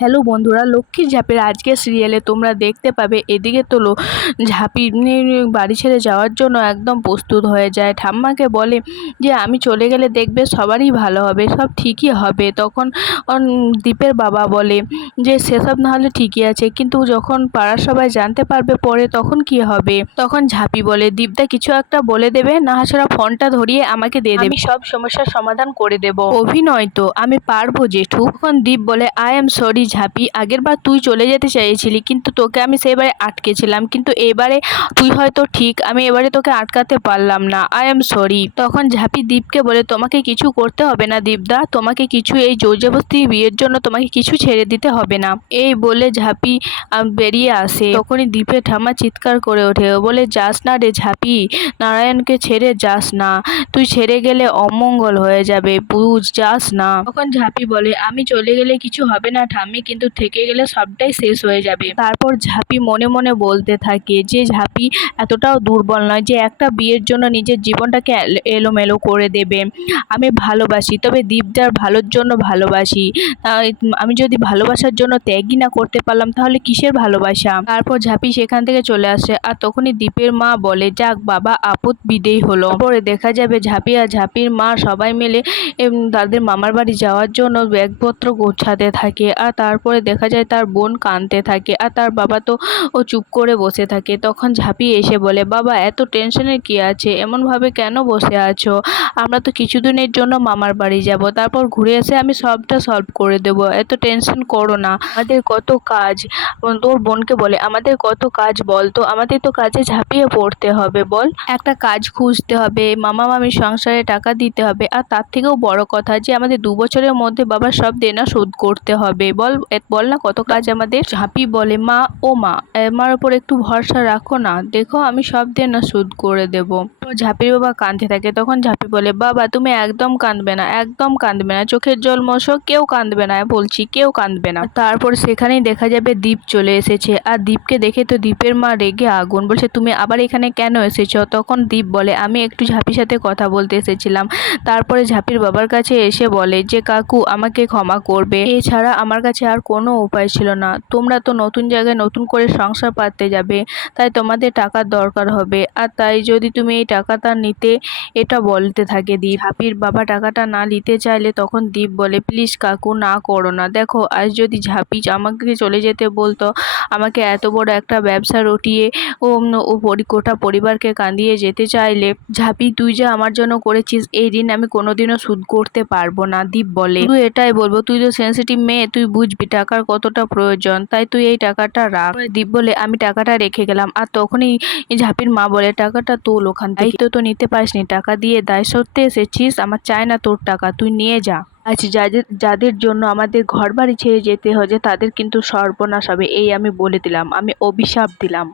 Hello বন্ধুরা লক্ষ্মীর ঝাঁপের আজকের সিরিয়ালে তোমরা দেখতে পাবে এদিকে তো ঝাঁপি বাড়ি ছেড়ে যাওয়ার জন্য একদম প্রস্তুত হয়ে যায়। ঠাম্মাকে বলে যে আমি চলে গেলে দেখবে সবারই ভালো হবে সব ঠিকই হবে। তখন দীপের বাবা বলে যে সেসব না হলে ঠিকই আছে কিন্তু যখন পাড়ার সবাই জানতে পারবে পরে তখন কি হবে? তখন ঝাঁপি বলে দীপদা কিছু একটা বলে দেবে না ছাড়া ফোনটা ধরিয়ে আমাকে দিয়ে দেবে। সব সমস্যার সমাধান করে দেব। অভিনয় তো আমি পারব জেঠু তখন দীপ বলে আই এম সরি ঝাঁপি, আগের বার তুই চলে যেতে চাইছিলি, কিন্তু তোকে আমি সেবারে আটকেছিলাম। কিন্তু এবারে তুই হয়তো ঠিক, আমি এবারে তোকে আটকাতে পারলাম না। আই এম সরি তখন ঝাঁপি দীপকে বলে, তোমাকে কিছু করতে হবে না দীপদা, তোমাকে কিছু এই জোরজবস্তি বিয়ের জন্য তোমাকে কিছু ছেড়ে দিতে হবে না। এই বলে ঝাঁপি বেরিয়ে আসে। তখনই দীপে ঠামা চিৎকার করে ওঠে। বলে, যাস না রে ঝাঁপি, নারায়ণকে ছেড়ে যাস না। তুই ছেড়ে গেলে অমঙ্গল হয়ে যাবে, বুঝ, যাস না। তখন ঝাঁপি বলে, আমি চলে গেলে কিছু হবে না ঠাম্মি কিন্তু থেকে গেলে সবটাই শেষ হয়ে যাবে। তারপর ঝাঁপি মনে মনে বলতে থাকে যে, ঝাঁপি, এতটাও দুর্বল নয় যে একটা বিয়ের জন্য নিজের জীবনটাকে এলোমেলো করে দেবে। আমি ভালোবাসি, তবে দীপদার ভালোর জন্য ভালোবাসি। আমি যদি ভালোবাসার জন্য ত্যাগই না করতে পারলাম, তাহলে কিসের ভালোবাসা? তারপর ঝাঁপি সেখান থেকে চলে আসে। আর তখনই দীপের মা বলে, যাক বাবা, আপদ বিদেয় হলো। পরে দেখা যাবে ঝাঁপি আর ঝাঁপির মা সবাই মিলে তাদের মামার বাড়ি যাওয়ার জন্য ব্যাগপত্র গোছাতে থাকে। আর তারপরে দেখা যায় তার বোন কাঁদতে থাকে আর তার বাবা তো ও চুপ করে বসে থাকে। তখন ঝাঁপি এসে বলে, বাবা, এত টেনশনের কি আছে? এমনভাবে কেন বসে আছো? আমরা তো কিছুদিনের জন্য মামার বাড়ি যাব। তারপর ঘুরে এসে আমি সবটা সলভ করে দেব। এত টেনশন করো না। আমাদের কত কাজ। তোর বোনকে বলে, আমাদের কত কাজ বল তো? আমাদের তো কাজে ঝাঁপিয়ে পড়তে হবে, বল। একটা কাজ খুঁজতে হবে, মামা মামির সংসারে টাকা দিতে হবে। আর তার থেকেও বড় কথা যে, আমাদের দু বছরের মধ্যে বাবার সব দেনা শোধ করতে হবে, বল। বল না, কত কাজ আমাদের। ঝাঁপি বলে, মা, ও মা আমার ওপর একটু ভরসা রাখো না। দেখো, আমি সব দেনা শোধ করে দেব। ঝাঁপির বাবা কাঁদতে থাকে, তখন ঝাঁপি বলে, বাবা, তুমি একদম কাঁদবে না, একদম কাঁদবে না, চোখের জল মোছো কেউ কাঁদবে না, বলছি কেউ কাঁদবে না। তারপর সেখানেই দেখা যাবে দীপ চলে এসেছে, আর দীপকে দেখে তো দীপের মা রেগে আগুন বলছে, তুমি আবার এখানে কেন এসেছ? তখন দীপ বলে, আমি একটু ঝাঁপির সাথে কথা বলতে এসেছিলাম। তারপরে ঝাঁপির বাবার কাছে এসে বলে যে, কাকু, আমাকে ক্ষমা করবে। এছাড়া আমার কাছে আর কোনো উপায় ছিল না। তোমরা তো নতুন জায়গায় নতুন করে সংসার পাততে যাবে, তাই তোমাদের টাকার দরকার হবে। আর তাই যদি তুমি এই টাকাটা নিতে এটা বলতে থাকে। দীপ ঝাঁপির বাবা টাকাটা না নিতে চাইলে তখন দীপ বলে, প্লিজ কাকু না করো না। দেখো, আজ যদি ঝাঁপি আমাকে চলে যেতে বলতো, আমাকে এত বড় একটা ব্যবসা রটিয়ে ও ও গোটা পরিবারকে কাঁদিয়ে যেতে চাইলে, ঝাঁপি তুই যা আমার জন্য করেছিস, এই ঋণ আমি কোনোদিনও শোধ করতে পারব না। দীপ বলে তুই এটাই বলব, তুই তো সেন্সিটিভ মেয়ে, তুই বুঝবি টাকার কতটা প্রয়োজন, তাই তুই এই টাকাটা রাখ। দীপ বলে, আমি টাকাটা রেখে গেলাম। আর তখনই ঝাঁপির মা বলে, টাকাটা তোল ওখান থেকে। দায়িত্ব তো নিতে পারিসনি। টাকা দিয়ে দায় সরতে এসেছিস, আমার চাই না তোর টাকা, তুই নিয়ে যা। আজ যাদের যাদের জন্য আমাদের ঘর বাড়ি ছেড়ে যেতে হয়েছে, তাদের কিন্তু সর্বনাশ হবে, এই আমি বলে দিলাম, আমি অভিশাপ দিলাম।